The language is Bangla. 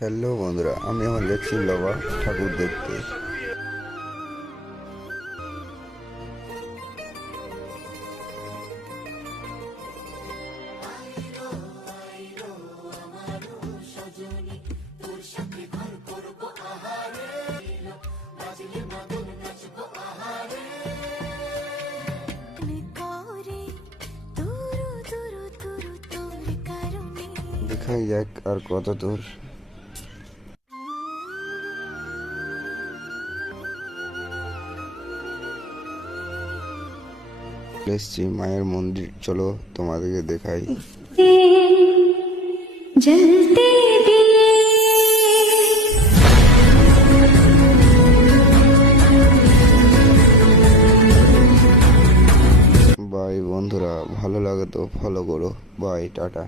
হ্যালো বন্ধুরা, আমি এখন যাচ্ছি বাবা ঠাকুর দেখতে। দেখাই যাক আর কত দূর। এসছি মায়ের মন্দির, চলো তোমাদেরকে দেখাই। বাই বন্ধুরা, ভালো লাগে তো ফলো করো। Bye, tata.